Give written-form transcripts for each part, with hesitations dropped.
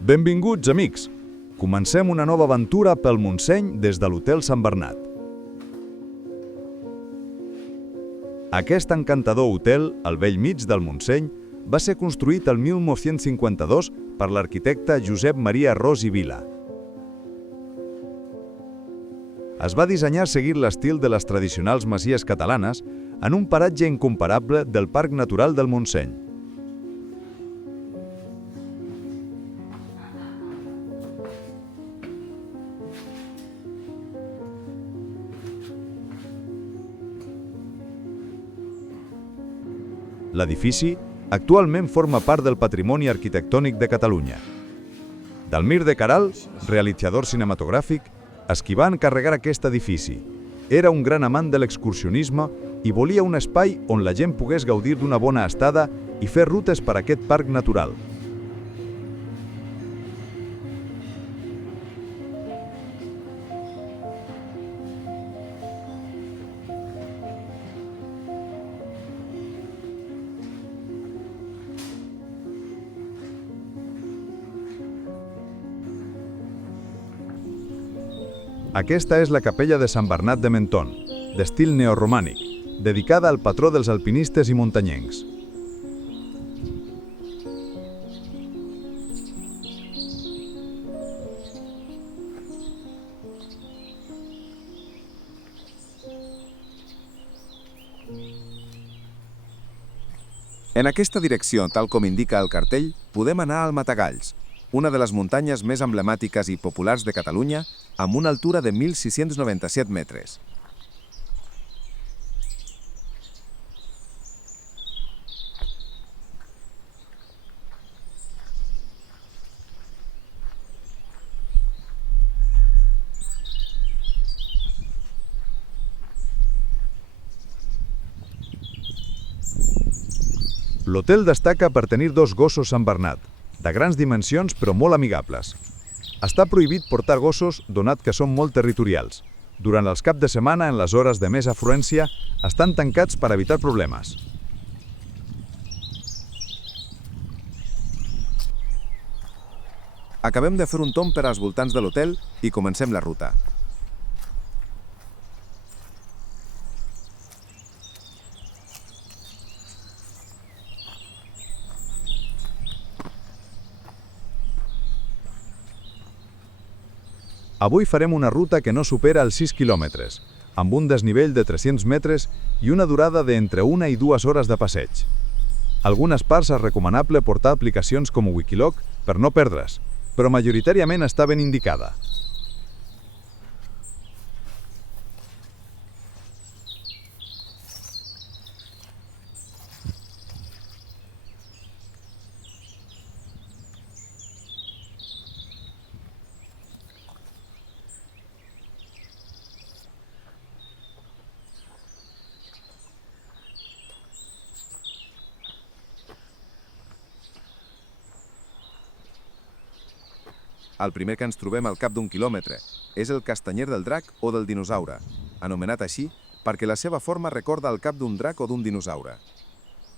Benvinguts, amics! Comencem una nova aventura pel Montseny des de l'Hotel Sant Bernat. Aquest encantador hotel, al bell mig del Montseny, va ser construït el 1952 per l'arquitecte Josep Maria Ros i Vila. Es va dissenyar seguint l'estil de les tradicionals masies catalanes en un paratge incomparable del Parc Natural del Montseny. L'edifici actualment forma part del Patrimoni Arquitectònic de Catalunya. Dalmir de Caral, realitzador cinematogràfic, és qui va encarregar aquest edifici. Era un gran amant de l'excursionisme i volia un espai on la gent pogués gaudir d'una bona estada i fer rutes per aquest parc natural. Aquesta és la capella de Sant Bernat de Menton, d'estil neoromànic, dedicada al patró dels alpinistes i muntanyencs. En aquesta direcció, tal com indica el cartell, podem anar al Matagalls, una de les muntanyes més emblemàtiques i populars de Catalunya, amb una altura de 1.697 metres. L'hotel destaca per tenir dos gossos Sant Bernat, de grans dimensions però molt amigables. Està prohibit portar gossos, donat que són molt territorials. Durant els caps de setmana, en les hores de més afluència, estan tancats per evitar problemes. Acabem de fer un tomb per als voltants de l'hotel i comencem la ruta. Avui farem una ruta que no supera els 6 quilòmetres, amb un desnivell de 300 metres i una durada d'entre 1 i 2 hores de passeig. Algunes parts és recomanable portar aplicacions com Wikiloc per no perdre's, però majoritàriament està ben indicada. El primer que ens trobem al cap d'un quilòmetre és el castanyer del drac o del dinosaure, anomenat així perquè la seva forma recorda el cap d'un drac o d'un dinosaure.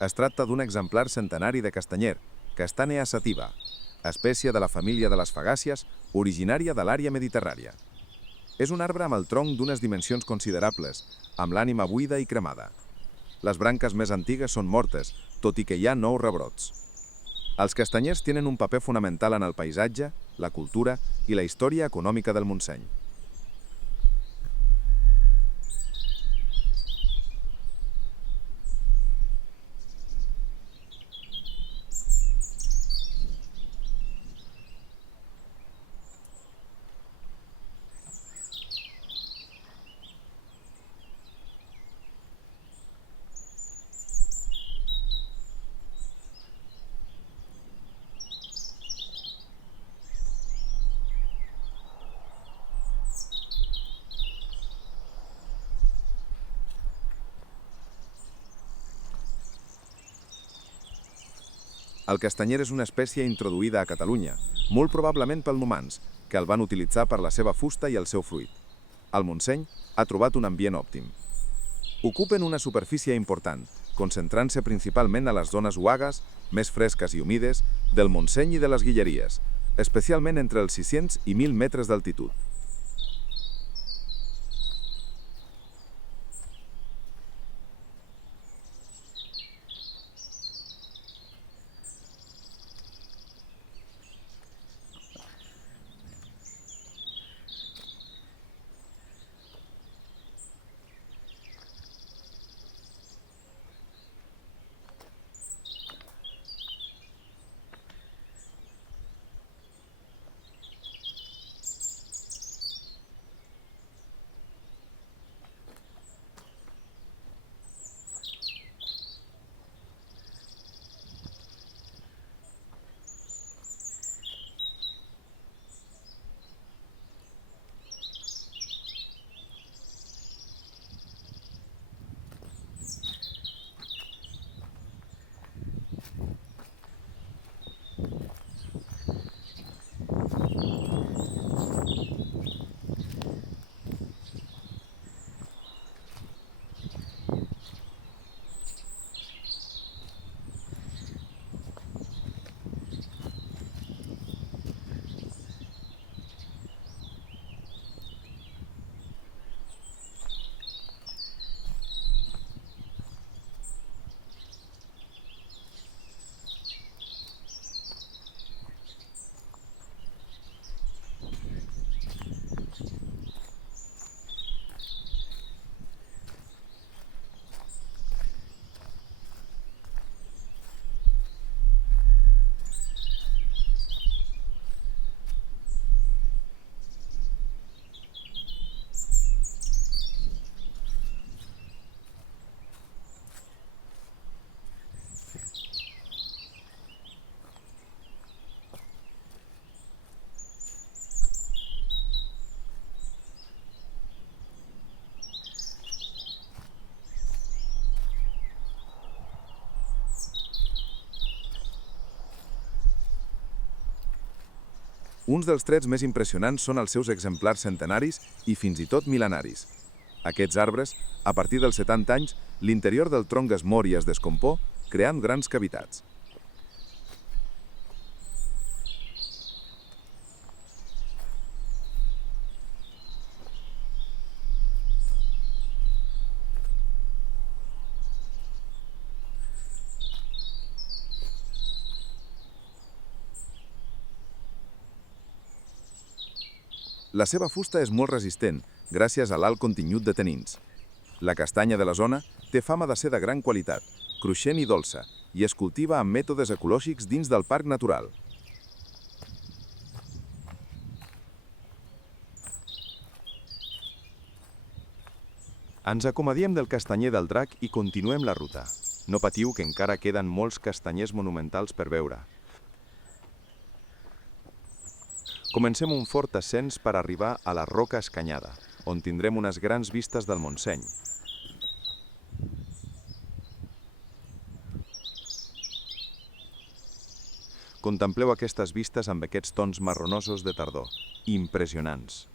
Es tracta d'un exemplar centenari de castanyer, Castanea sativa, espècie de la família de les fagàcies, originària de l'àrea mediterrània. És un arbre amb el tronc d'unes dimensions considerables, amb l'ànima buida i cremada. Les branques més antigues són mortes, tot i que hi ha nous rebrots. Els castanyers tenen un paper fonamental en el paisatge, la cultura i la història econòmica del Montseny. El castanyer és una espècie introduïda a Catalunya, molt probablement pel numans, que el van utilitzar per la seva fusta i el seu fruit. El Montseny ha trobat un ambient òptim. Ocupen una superfície important, concentrant-se principalment a les zones huagues, més fresques i humides, del Montseny i de les Guilleries, especialment entre els 600 i 1.000 metres d'altitud. Uns dels trets més impressionants són els seus exemplars centenaris i fins i tot mil·lenaris. Aquests arbres, a partir dels 70 anys, l'interior del tronc es mor i es descompó, creant grans cavitats. La seva fusta és molt resistent, gràcies a l'alt contingut de tanins. La castanya de la zona té fama de ser de gran qualitat, cruixent i dolça, i es cultiva amb mètodes ecològics dins del parc natural. Ens acomodiem del castanyer del Drac i continuem la ruta. No patiu que encara queden molts castanyers monumentals per veure. Comencem un fort ascens per arribar a la Roca Escanyada, on tindrem unes grans vistes del Montseny. Contempleu aquestes vistes amb aquests tons marronosos de tardor, impressionants.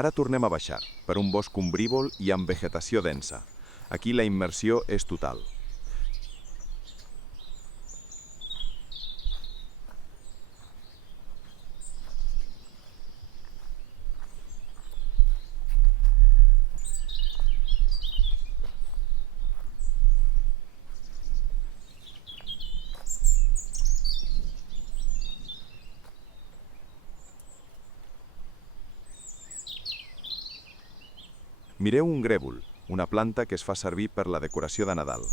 Ara tornem a baixar, per un bosc ombrívol i amb vegetació densa. Aquí la immersió és total. Mireu un grèvol, una planta que es fa servir per la decoració de Nadal.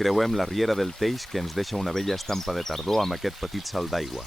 Creuem la riera del Teix, que ens deixa una bella estampa de tardor amb aquest petit salt d'aigua.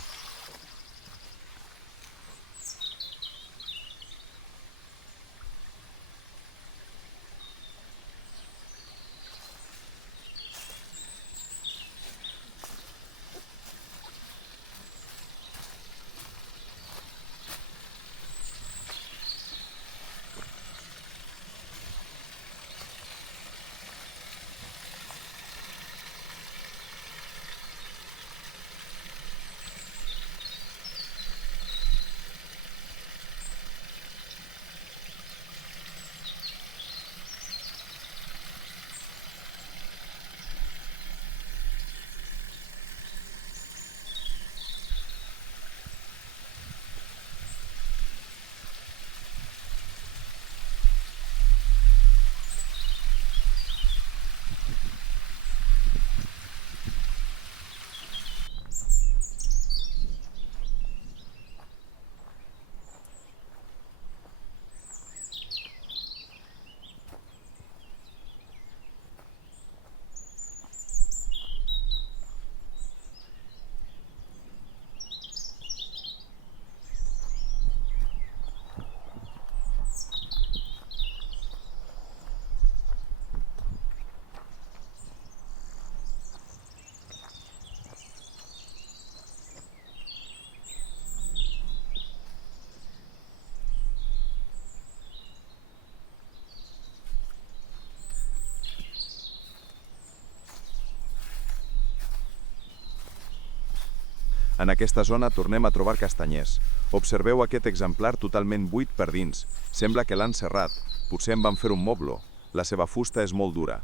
En aquesta zona tornem a trobar castanyers. Observeu aquest exemplar totalment buit per dins. Sembla que l'han serrat. Potser en van fer un moblo. La seva fusta és molt dura.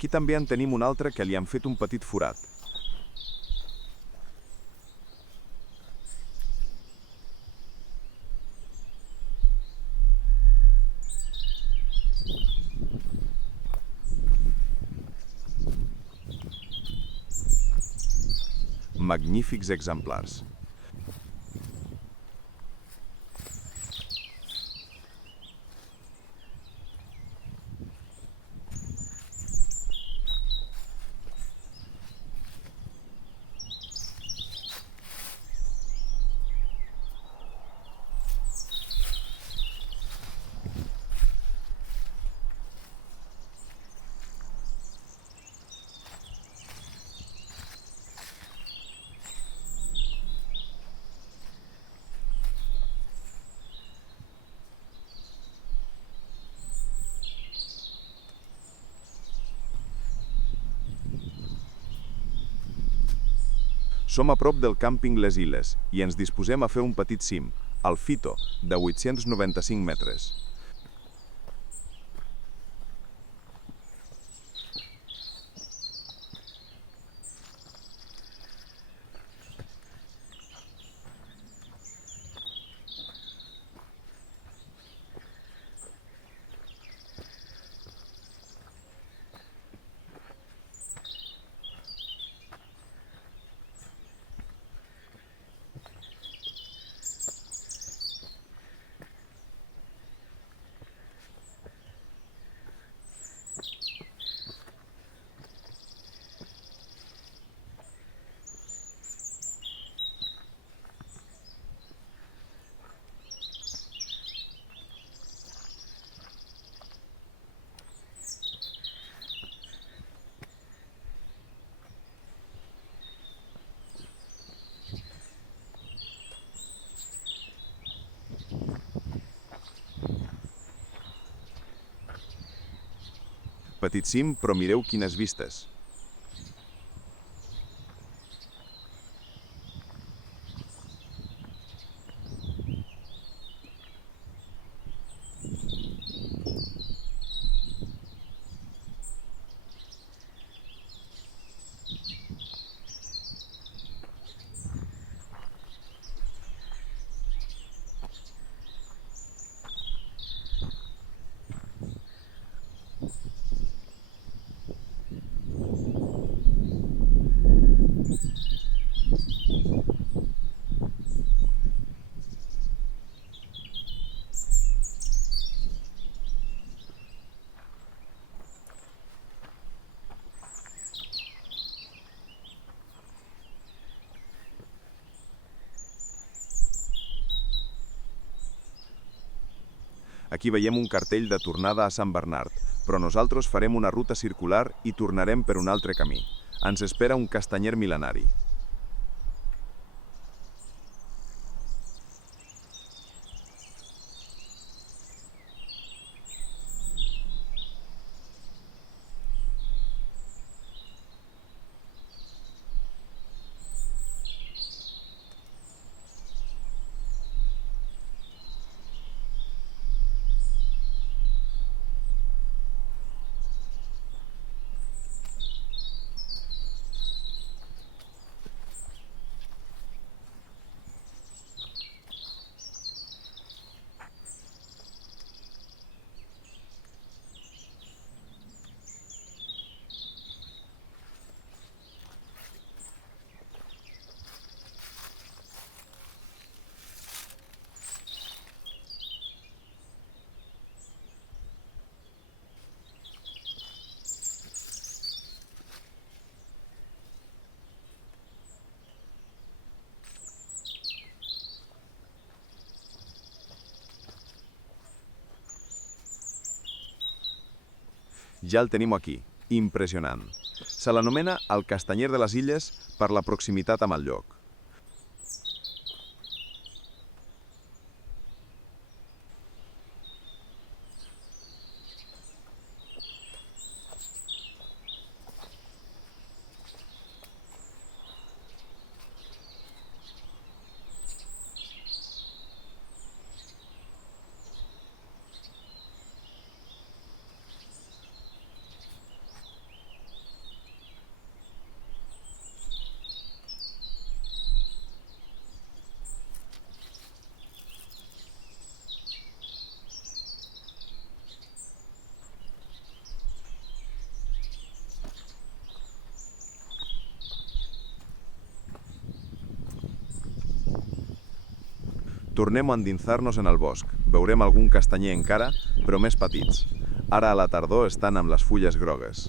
Aquí també en tenim un altre que li han fet un petit forat. Magnífics exemplars. Som a prop del càmping Les Iles i ens disposem a fer un petit cim, el Fito, de 895 metres. Petit cim, però mireu quines vistes. Aquí veiem un cartell de tornada a Sant Bernard, però nosaltres farem una ruta circular i tornarem per un altre camí. Ens espera un castanyer mil·lenari. Ja el tenim aquí, impressionant. Se l'anomena el castanyer de les Illes per la proximitat amb el lloc. Tornem a endinsar-nos en el bosc. Veurem algun castanyer encara, però més petits. Ara a la tardor estan amb les fulles grogues.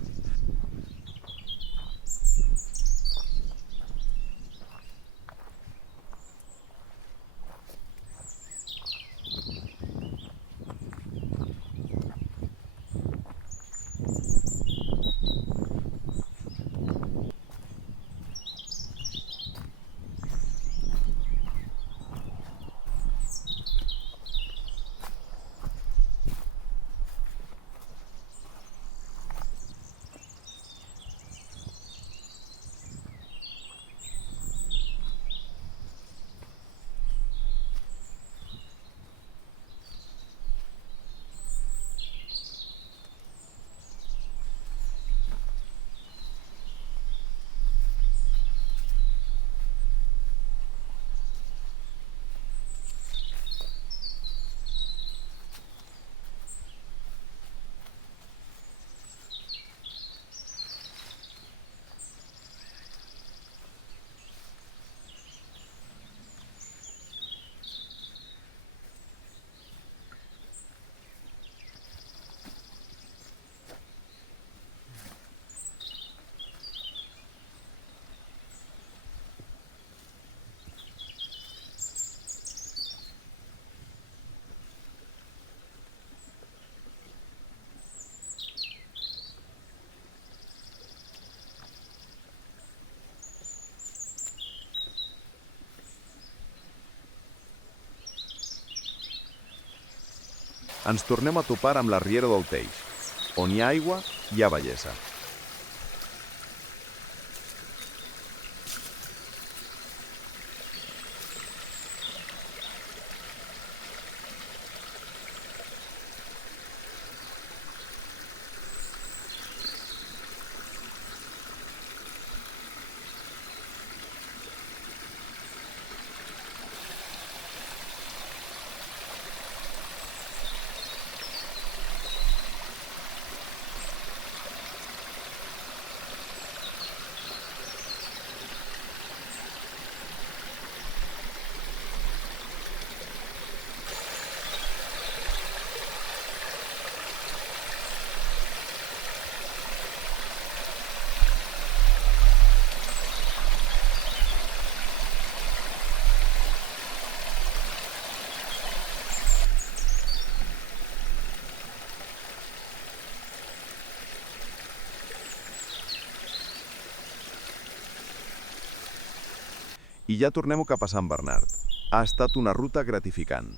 Ens tornem a topar amb la riera del Teix. On hi ha aigua, i a Vallesa. I ja tornem cap a Sant Bernat. Ha estat una ruta gratificant.